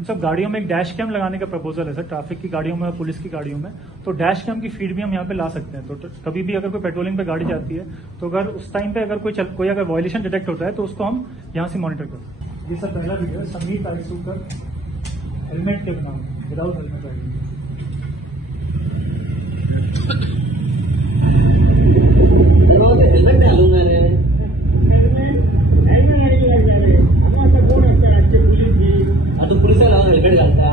हम सब गाड़ियों में एक डैश कैम लगाने का प्रपोजल है सर, ट्रैफिक की गाड़ियों में और पुलिस की गाड़ियों में। तो डैश कैम की फीड भी हम यहाँ पे ला सकते हैं। तो कभी भी अगर कोई पेट्रोलिंग पे गाड़ी जाती है तो अगर उस टाइम पे अगर कोई अगर वायलेशन डिटेक्ट होता है तो उसको हम यहाँ से मॉनिटर करते हैं। ये सर पहला वीडियो है, समीर तारिसूकर हेलमेट के बिना विदाउट हेलमेट राइडिंग। हेल्मेट घालता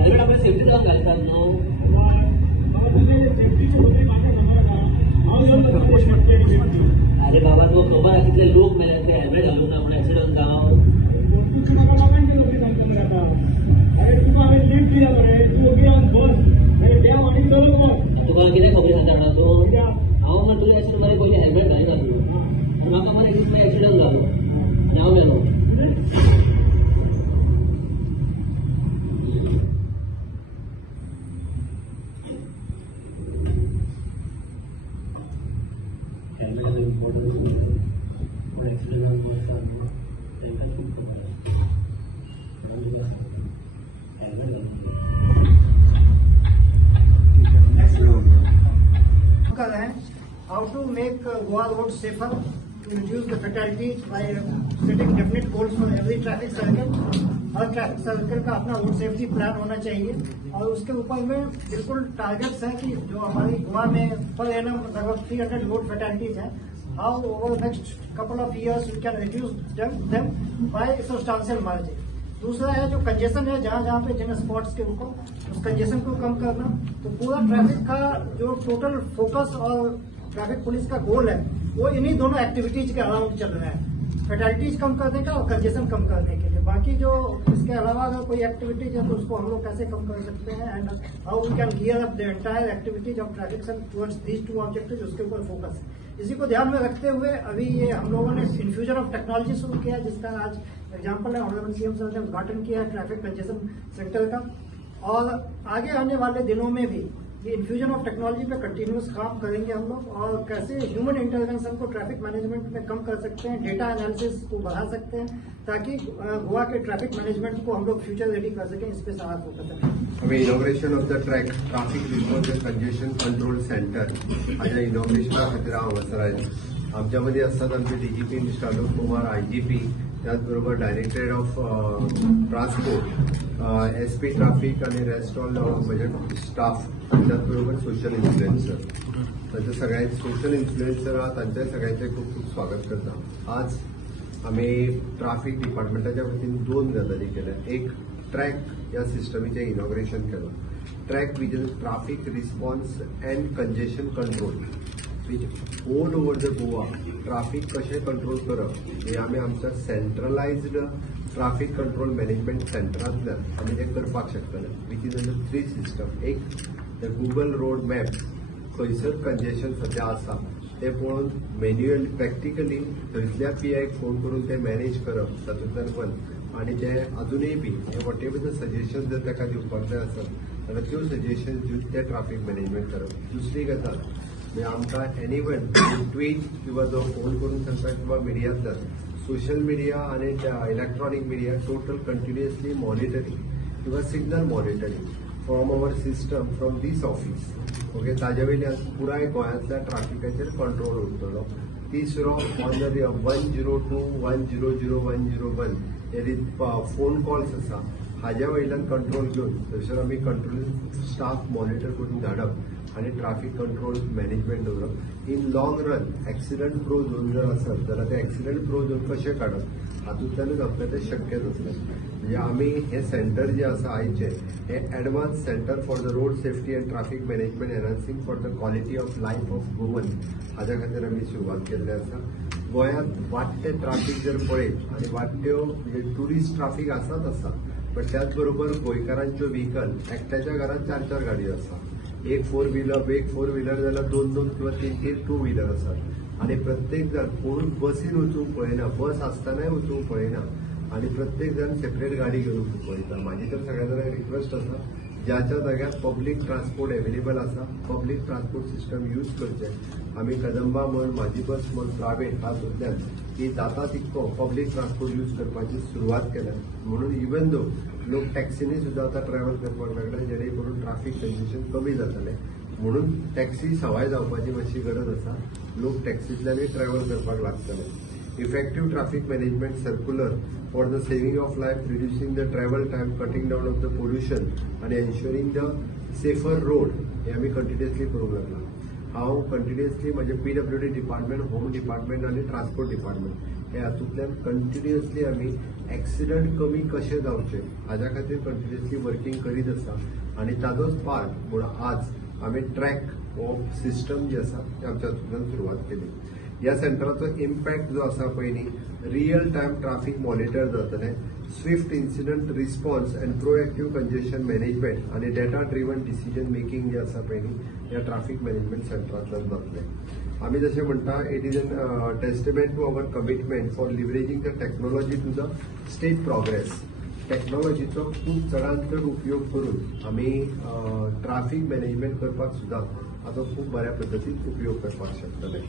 हेल्मेट आपण सेफ्टी जाऊन घालतात अरे बाबा तो खबर कितले लोक मेले ते हेल्मेट घालून आपण ऍक्सिडेंट जाव तुका कितें खबर सांगता तूं हांव म्हणटा तुवें अशें मरे पयलीं हेल्मेट घालिना तूं म्हाका मरे कितले ऍक्सिडेंट जालो आनी हांव मेलो How to make Goa roads safer, to reduce the fatalities by setting definite goals for every traffic circle. Her traffic circle का अपना रोड सेफ्टी प्लान होना चाहिए और उसके ऊपर में बिल्कुल टारगेट्स हैं कि जो हमारी गोवा में पर एनम लगभग 300 रोड फैटेलिटीज हैं, how over next couple of years we can reduce them by substantial margin. दूसरा है जो कंजेशन है, जहां जहां पे जिन स्पॉट्स के ऊपर उस कंजेशन को कम करना। तो पूरा ट्रैफिक का जो टोटल फोकस और ट्रैफिक पुलिस का गोल है वो इन्हीं दोनों एक्टिविटीज के अराउंड चल रहा है, फैटेलिटीज कम करने का और कंजेशन कम करने के लिए। बाकी जो इसके अलावा अगर कोई एक्टिविटीज है तो उसको हम लोग कैसे कम कर सकते हैं and how we can gear up the entire activities of traffic towards these two objectives, उसके ऊपर फोकस है। इसी को ध्यान में रखते हुए अभी ये हम लोगों ने इन्फ्यूजन ऑफ टेक्नोलॉजी शुरू किया, जिसका आज एग्जाम्पल है ऑनरेबल सीएम सर ने उद्घाटन किया है ट्रैफिक कंजेशन सेंटर का। और आगे आने वाले दिनों में भी ये infusion of technology pay continuous काम करेंगे हम लोग, और कैसे ह्यूमन इंटरवेंशन को ट्रैफिक मैनेजमेंट में कम कर सकते हैं, डेटा एनालिसिस को बढ़ा सकते हैं, ताकि गोवा के ट्रैफिक मैनेजमेंट को हम लोग फ्यूचर रेडी कर सकें। इस पे सारा फोकस है। हमें inauguration of the track traffic response and congestion control centre हाच्या इनॉग्रेशना खातीर हांव हांगासर आयलो। आमच्यामध्ये असतात आमचे DGP mister Alok Kumar, IGP, त्याचबरोबर directorate of transport, SP traffic आणि रेस्ट ऑल म्हजे स्टाफ, त्याचबरोबर सोशल इन्फ्लुएन्सर, तांचे सगळे सोशल इन्फ्लुएन्सर आहात तांचे सगळ्यांचे खूप खूप स्वागत करता। आज आम्ही ट्रॅफिक डिपार्टमेंटाच्या वतीन 2 गजाली केल्या। एक ट्रॅक या सिस्टमीचे इनॉग्रेशन केलं, track which is traffic response and congestion control, all over the Goa traffic कशें कंट्रोल करप हे आमी आमच्या सेंट्रलायज्ड ट्रॅफिक कंट्रोल मॅनेजमेंट सेंटरांतल्यान आमी ते करपाक शकतले, विच इज अंडर 3 सिस्टम। एक द गुगल रोड मॅप, खंयसर कंजेशन सध्या आसा ते पळोवन मॅन्युअल प्रॅक्टिकली थंयसल्या पीआयक फोन करून ते मॅनेज करप, तातूंतल्यान पण आणि ते अजूनय be what ever the suggestion जर ताका दिवपाक जाय आसत जाल्यार त्यो सजेशन दिवन ते ट्रॅफिक मॅनेजमेंट करप। दुसरी गजाल म्हणजे आमकां एनीवन ट्वीट किंवा जो फोन करून सांगता किंवा मिडियांतल्यान सोशल मिडिया आणि electronic media total continuously monitoring किंवा signal monitoring from our system from this office, okay, ताजे वयल्यान पुराय गोंयांतल्या ट्रॅफिकाचेर कंट्रोल उरतलो। तिसरो ऑन द 102 100 101 हे फोन कॉल्स आसा हाज्या वयल्यान कंट्रोल घेवन थंयसर आमी कंट्रोल स्टाफ मॉनिटर करून धाडप आणि ट्रॅफिक कंट्रोल मॅनेजमेंट दवरप। In long run accident pro zone जर आसत जाल्यार ते एक्सिडंट प्रो झोन कशें काडप हातूंतल्यानूच आमकां तें शक्य जातलें। म्हणजे आमी हे सेंटर जे आसा आयचे हे advance centre for the road safety and traffic management enhancing for the quality of life of Goan हाज्या खातीर आमी सुरवात केल्ली आसा। गोंयांत वाडटे ट्रॅफिक जर पळयत आनी वाडट्यो म्हणजे ट्युरिस्ट ट्रॅफिक आसाच आसा, पण त्याचबरोबर गोंयकारांच्यो व्हेकल एकट्याच्या घरात 4-4 गाडयो आसा, एक 4 व्हिलर जाल्यार 2-2 किंवा 3-3 2 व्हिलर आसात आणि प्रत्येक जण कोण बसीन वचूंक पळयना, बस आसतानाय वचूंक पळयना आणि प्रत्येक जण सेपरेट गाडी घेवन पळयता। म्हाजी तर सगळ्या जाणांक रिक्वेस्ट आसा ज्याच्या जाग्यार पब्लीक ट्रान्सपोर्ट अवेलेबल आसा पब्लीक ट्रान्सपोर्ट सिस्टम यूज करचे। आमी कदंबा म्हण, म्हाजी बस म्हण, प्रायवेट हातूंतल्यान की जाता तितको पब्लीक ट्रान्सपोर्ट यूज करपाची सुरवात केल्या। म्हणून इवन दो लोक टॅक्सीनी सुद्धा आता ट्रॅव्हल करपाक लागले, जेणे करून ट्रॅफिक कंजेशन कमी जातले. म्हणून टॅक्सी सवाय जावपाची मातशी गरज आसा. लोक टॅक्सींतल्यानूय ट्रॅव्हल करपाक लागतले. Effective traffic management circular for the saving of life, reducing the travel time, cutting down of the pollution आणि एन्श्युरिंग द सेफर रोड हे आम्ही कंटिन्युअसली करूंक लागला. हांव कंटिन्युअसली म्हणजे PWD डिपार्टमेंट, होम डिपार्टमेंट आणि ट्रान्सपोर्ट डिपार्टमेंट हे हातूंतल्यान कंटिन्युअसली आम्ही ऍक्सिडंट कमी कशे जावचे हाज्या खातीर कंटिन्युअसली वर्किंग करीत आसा. आणि ताजोच पार्ट म्हणून आज आम्ही ट्रॅक ऑफ सिस्टम जी आसा ते आमच्या हातूंतल्यान सुरवात केली. ह्या सेंटराचो इम्पॅक्ट जो आसा पयलीं रियल टायम ट्रॅफिक मॉनिटर जातले, Swift incident response and proactive congestion management आणि डेटा ड्रिव्हन डिसिजन मेकिंग जे आसा पयलीं ह्या ट्रॅफिक मॅनेजमेंट सेंटरांतल्यान जातले. आमी जशें म्हणटा it is an testament to our commitment for leveraging the technology to the state progress. टेक्नॉलॉजीचो खूब चडांत चड उपयोग करून आमी ट्रॅफिक मॅनेजमेंट करपाक सुद्दां हाचो खूब बऱ्या पद्दतीन उपयोग करपाक शकतले.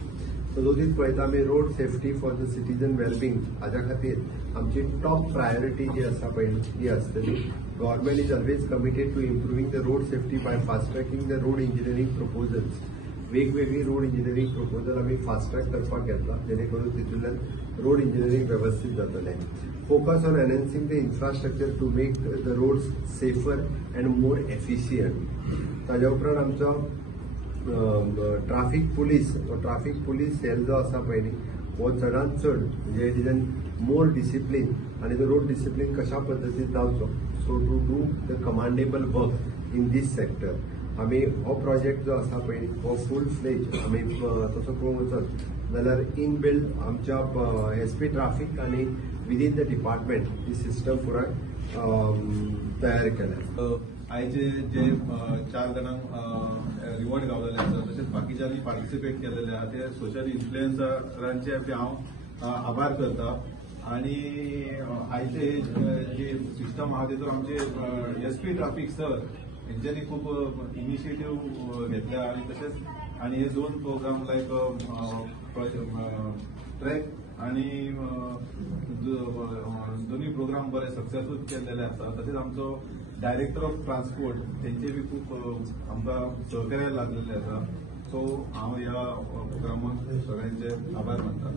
सदोदीत पळयता आमी road safety for the citizen wellbeing हाज्या खातीर आमची टॉप प्रायोरिटी जी आसा पळय ती आसतली. Government is always committed to improving the road safety by fast tracking the road engineering proposals. वेगवेगळी रोड इंजिनियरिंग प्रपोजल आमी फास्ट ट्रॅक करपाक घेतला, जेणे करून तितूंतल्यान रोड इंजिनियरिंग व्यवस्थीत जातलें. Focus on enhancing the infrastructure to make the roads safer and more efficient. ताज्या उपरांत आमचो ट्रॅफिक पुलीस सेल जो आसा पळय हो चडांत चड म्हणजे it is an more discipline आणि द रोड डिसिप्लीन कशा पद्दतीन जावचो. So to do the commendable work in this sector आमी हो प्रोजेक्ट जो आसा पळय हो फूल फ्लेज आमी तसो पळोवंक वचत जाल्यार इन बिल्ड आमच्या SP ट्रॅफिक आणि within the department he system पुराय तयार केल्या. आयचे जे 4 जाणांक रिवॉर्ड गावलेले आसा तशेंच बाकीच्यांनी पार्टिसिपेट केलेले आहा ते सोशल इन्फ्लुएन्सरांचे हांव आभार करता. आणि आयचे जे सिस्टम आहा तेतून आमचे SP ट्रॅफिक सर हेंच्यांनी खूब इनिशिएटीव घेतल्या आणि तशेंच आणि हे 2 प्रोग्राम लायक ट्रॅक आणि दोन्ही प्रोग्राम बरे सक्सेसफूल केलेले आसा. तशेंच आमचो डायरेक्टर ऑफ ट्रान्सपोर्ट तेंचे बी खूब आमकां सहकार्य लागलेले आसा. सो हांव ह्या प्रोग्रामाक सगळ्यांचे आभार मानता.